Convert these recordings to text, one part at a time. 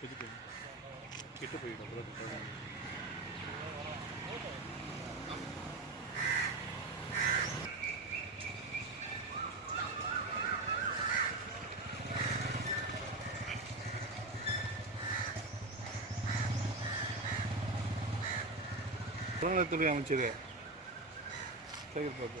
கிட்ட போயிடும் துறை அமைச்சர் சேகர் பாபு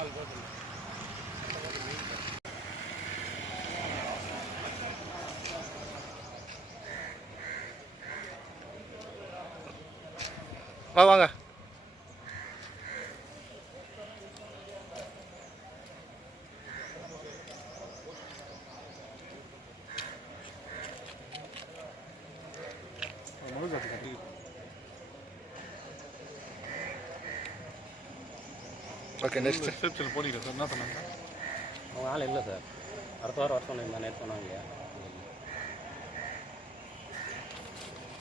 நாலு போதும் வாங்க. ஓகே நெக்ஸ்ட் ரிசப்ஷன் போனீங்க சார் என்ன சொன்னாங்க அவங்க ஆள் இல்லை சார் அடுத்த வாரம் வர சொன்னீங்க நேற்று சொன்னாங்க இல்லையா?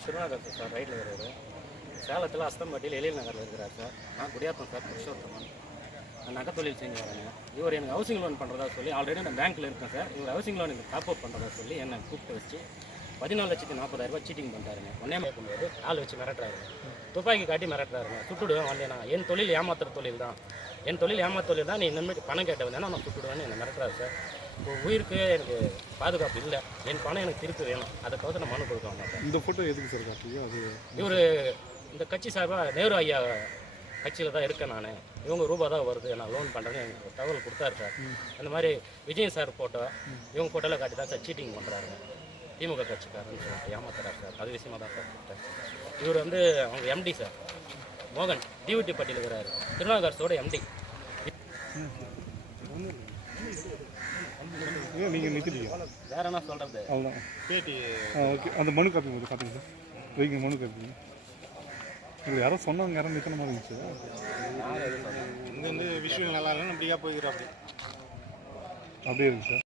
திருநாகர் சார் ரைட்டில் இருக்கிறாரு சேலத்தில் அஸ்தம்பட்டியில் எழில் நகரில் இருக்கிறார் சார் நான் குடியாத்தம் சார் புருஷோத்தமன். நான் நகை தொழில் செஞ்சு வரேங்க இவர் எனக்கு ஹவுசிங் லோன் பண்ணுறதா சொல்லி ஆல்ரெடி நான் பேங்க்கில் இருக்கேன் சார் இவர் ஹவுசிங் லோன் எனக்கு டாப் அப் பண்ணுறதா சொல்லி என்னை கூப்பிட்டு வச்சு பதினாலு லட்சத்தி நாற்பதாயிரம் ரூபாய் சீட்டிங் பண்ணுறாருங்க ஒன்னே மேற்கொண்டு ஆள் வச்சு மிரட்டுறாரு. துப்பாக்கி காட்டி மிரட்டுறாருங்க. சுட்டுடுவேன் வந்தேனா என் தொழில் ஏமாத்துற தொழில் தான். என் தொழில் ஏமாத்த தொழில் தான். நீ இனிமேட்டு பணம் கேட்ட வந்தேன்னா நான் சுட்டுடுவேன்னு என்னை மிரட்டுறாரு சார். இப்போ உயிருக்கு எனக்கு பாதுகாப்பு இல்லை. என் பணம் எனக்கு திருப்பி வேணும். அதுக்கோசரம் நான் மனு கொடுக்க மாட்டேன். இந்த ஃபோட்டோ எதுக்கு சார் காட்டுறீங்க? அது இவர் இந்த கட்சி சார்பாக நேரு ஐயா கட்சியில் தான் இருக்கேன் நான். இவங்க ரூபா தான் வருது. நான் லோன் பண்ணுறேன்னு எனக்கு தகவல் கொடுத்தாரு சார். அந்த மாதிரி விஜயன் சார் ஃபோட்டோ இவங்க ஃபோட்டோவில் காட்டி தான் சார் சீட்டிங் பண்ணுறாருங்க திமுக கட்சிக்காரன்னு சொல்லிட்டு ஏமாத்துறாரு சார். அது விஷயமா தான் சார் கூப்பிட்டேன் இவர் வந்து அவங்க எம்டி சார். மோகன் டிவிடி பட்டியில் இருக்கிறாரு திருநாகரசோட எம்டி நீங்கள் நிற்கிறீங்க வேற என்ன சொல்கிறது அவ்வளோதான் பேட்டி. ஆ ஓகே. அந்த மனு காப்பி காட்டுங்க சார். வைங்க மனு காப்பி. இல்லை யாரோ சொன்னாங்க யாரும் நிற்கிற மாதிரி இருந்துச்சு. இங்கே வந்து விஷயம் நல்லா இல்லைன்னு அப்படியா போய்க்கிறோம் அப்படி அப்படியே இருக்கு சார்.